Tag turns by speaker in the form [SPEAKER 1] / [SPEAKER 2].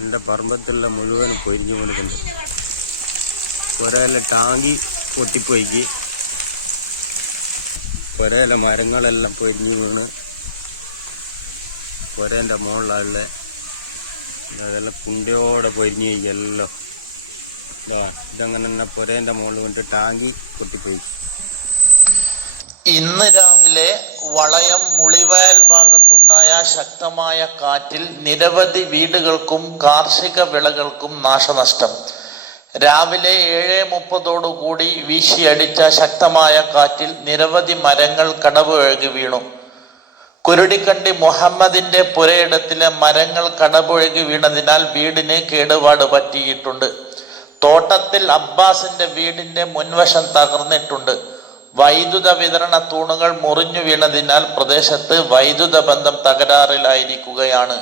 [SPEAKER 1] എന്റെ പറമ്പത്തുള്ള മുഴുവൻ പൊരിഞ്ഞു കൊണ്ടിട്ടുണ്ട്. കുറേല ടാങ്കി പൊട്ടിപ്പോയിക്ക്. കുറേല മരങ്ങളെല്ലാം പൊരിഞ്ഞു വീണ്. പുരേന്റെ മുകളിലുള്ള അതെല്ലാം കുണ്ടയോടെ പൊരിഞ്ഞു ഇതാ ഇതങ്ങനെ തന്നെ പുരേന്റെ മുകളിൽ കൊണ്ട് ടാങ്കി പൊട്ടിപ്പോയി
[SPEAKER 2] ഇന്ന് രാവിലെ വളയം മുളിവയൽ ഭാഗത്തുണ്ടായ ശക്തമായ കാറ്റിൽ നിരവധി വീടുകൾക്കും കാർഷിക വിളകൾക്കും നാശനഷ്ടം. രാവിലെ ഏഴ് മുപ്പതോടുകൂടി വീശിയടിച്ച ശക്തമായ കാറ്റിൽ നിരവധി മരങ്ങൾ കടവ് ഒഴുകി വീണു. കുരുടിക്കണ്ടി മുഹമ്മദിന്റെ പുരയിടത്തിലെ മരങ്ങൾ കടപുഴകി വീണതിനാൽ വീടിന് കേടുപാട് പറ്റിയിട്ടുണ്ട്. തോട്ടത്തിൽ അബ്ബാസിന്റെ വീടിന്റെ മുൻവശം തകർന്നിട്ടുണ്ട്. വൈദ്യുത വിതരണ തൂണുകൾ മുറിഞ്ഞു വീണതിനാൽ പ്രദേശത്ത് വൈദ്യുത ബന്ധം തകരാറിലായിരിക്കുകയാണ്.